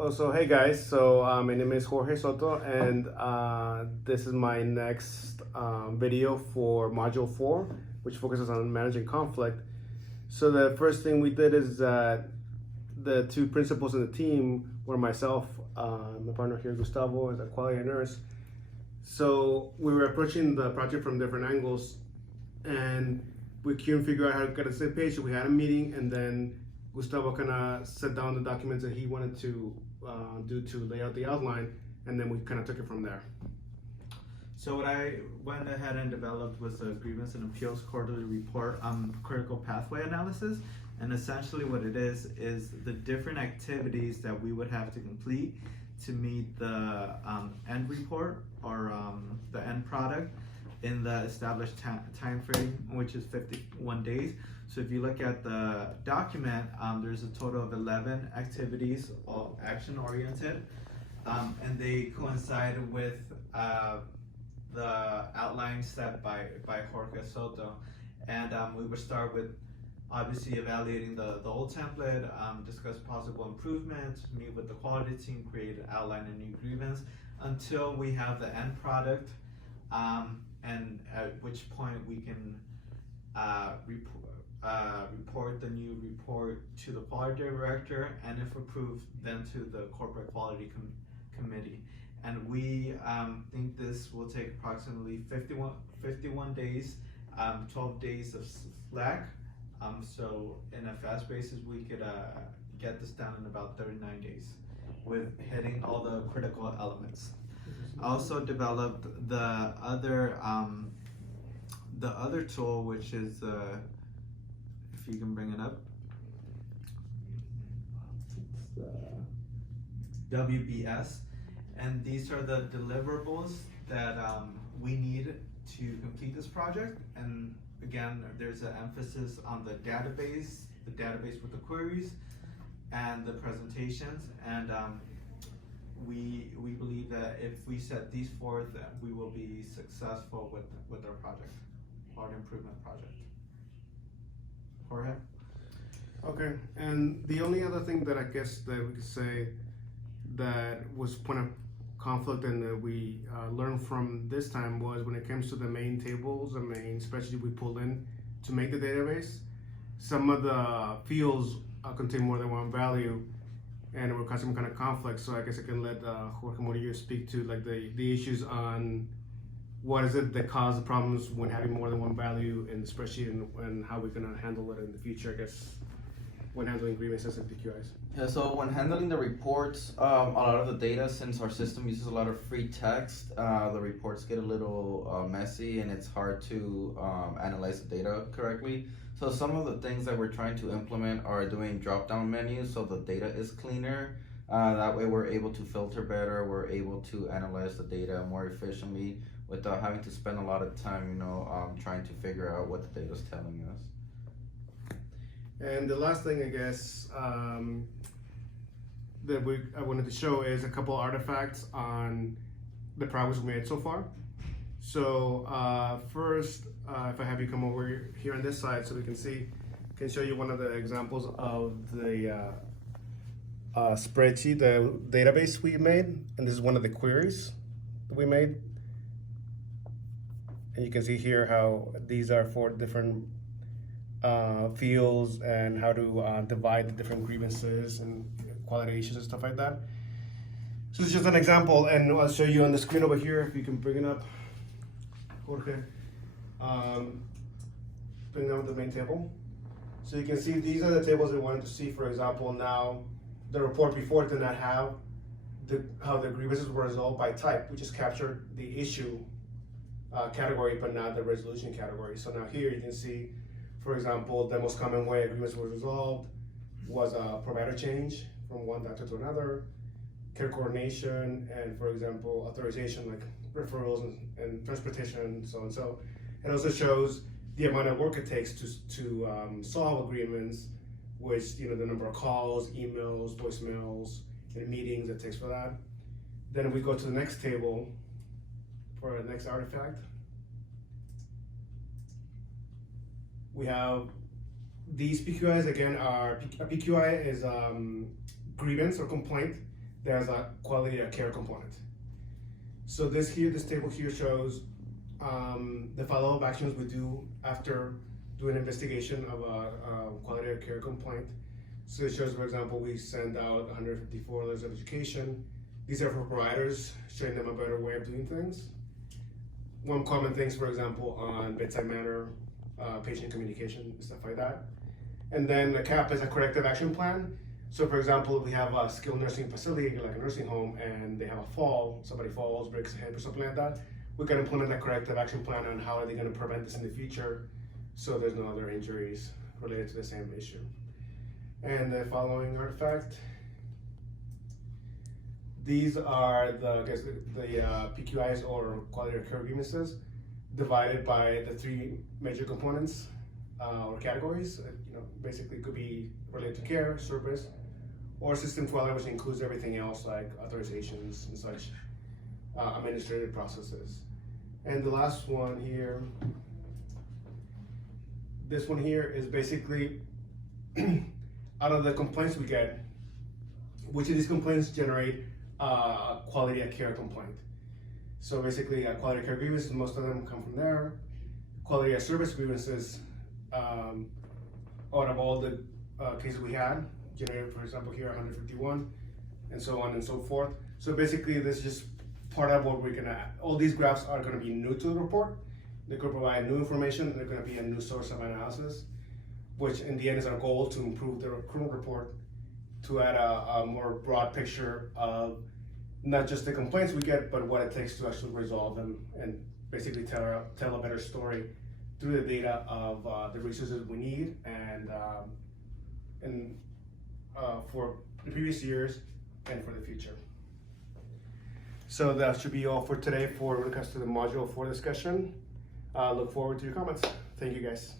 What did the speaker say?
Oh, so hey guys, my name is Jorge Soto, and this is my next video for Module 4, which focuses on managing conflict. So the first thing we did is that the two principals in the team were myself, my partner here, Gustavo, as a quality nurse. So we were approaching the project from different angles, and we couldn't figure out how to get a same page. So we had a meeting, and then Gustavo kind of set down the documents that he wanted to do to lay out the outline, and then we kind of took it from there. So what I went ahead and developed was a grievance and appeals quarterly report on critical pathway analysis. And essentially what it is the different activities that we would have to complete to meet the end report or the end product in the established time frame, which is 51 days. So if you look at the document, there's a total of 11 activities, all action oriented, and they coincide with the outline set by Jorge Soto. And we would start with obviously evaluating the old template, discuss possible improvements, meet with the quality team, create an outline and new grievance until we have the end product, and at which point we can report the new report to the quality director, and if approved, then to the corporate quality committee. And we think this will take approximately 51 days, 12 days of slack. So in a fast basis, we could get this done in about 39 days with hitting all the critical elements. I also developed the other tool, which is if you can bring it up, WBS, and these are the deliverables that we need to complete this project. And again, there's an emphasis on the database with the queries and the presentations, and we believe that if we set these forth, that we will be successful with our project, our improvement project. Jorge? Okay, and the only other thing that I guess that we could say that was point of conflict and that we learned from this time was when it comes to the main tables, the main spreadsheet we pulled in to make the database, some of the fields contain more than one value, and we're causing some kind of conflict. So I guess I can let Jorge Murillo speak to like the issues on what is it that caused the problems when having more than one value in the spreadsheet, and how we're gonna handle it in the future, I guess, when handling grievances and PQIs. Yeah, so when handling the reports, a lot of the data, since our system uses a lot of free text, the reports get a little messy, and it's hard to analyze the data correctly. So some of the things that we're trying to implement are doing drop-down menus so the data is cleaner. That way we're able to filter better, we're able to analyze the data more efficiently without having to spend a lot of time, trying to figure out what the data is telling us. And the last thing, I guess, that I wanted to show is a couple artifacts on the progress we made so far. So first, if I have you come over here on this side so we can see, can show you one of the examples of the spreadsheet, the database we made, and this is one of the queries that we made. And you can see here how these are for different fields and how to divide the different grievances and quality issues and stuff like that. So it's just an example, and I'll show you on the screen over here if you can bring it up, Jorge. Bring up the main table. So you can see these are the tables we wanted to see. For example, now the report before did not have how the grievances were resolved by type. We just captured the issue category, but not the resolution category. So now here you can see, for example, the most common way a grievance was resolved was a provider change from one doctor to another, care coordination, and for example, authorization like referrals and transportation and so on. So it also shows the amount of work it takes to solve agreements, which, the number of calls, emails, voicemails, and meetings it takes for that. Then we go to the next table for the next artifact. We have these PQIs again. A PQI is grievance or complaint there's a quality of care component. So this table here shows the follow-up actions we do after doing an investigation of a quality of care complaint. So it shows, for example, we send out 154 letters of education. These are for providers, showing them a better way of doing things. One common things, for example, on bedside manner, patient communication, stuff like that. And then a CAP is a corrective action plan. So for example, if we have a skilled nursing facility, like a nursing home, and they have a fall, somebody falls, breaks a hip or something like that, we can implement a corrective action plan on how are they gonna prevent this in the future so there's no other injuries related to the same issue. And the following artifact, these are the PQIs or quality of care grievances divided by the three major components or categories. Basically could be related to care, service, or system quality, which includes everything else like authorizations and such, administrative processes. And the last one here, this one here is basically out of the complaints we get, which of these complaints generate a quality of care complaint. So basically, quality of care grievances, most of them come from there. Quality of service grievances, out of all the cases we had, generated, for example, here 151, and so on and so forth. So basically, this is just part of what we're gonna. All these graphs are gonna be new to the report. They could provide new information. They're gonna be a new source of analysis, which in the end is our goal to improve the current report, to add a more broad picture of not just the complaints we get, but what it takes to actually resolve them, and basically tell a better story through the data of the resources we need and for the previous years and for the future. So that should be all for today when it comes to the module 4 discussion. Look forward to your comments. Thank you guys.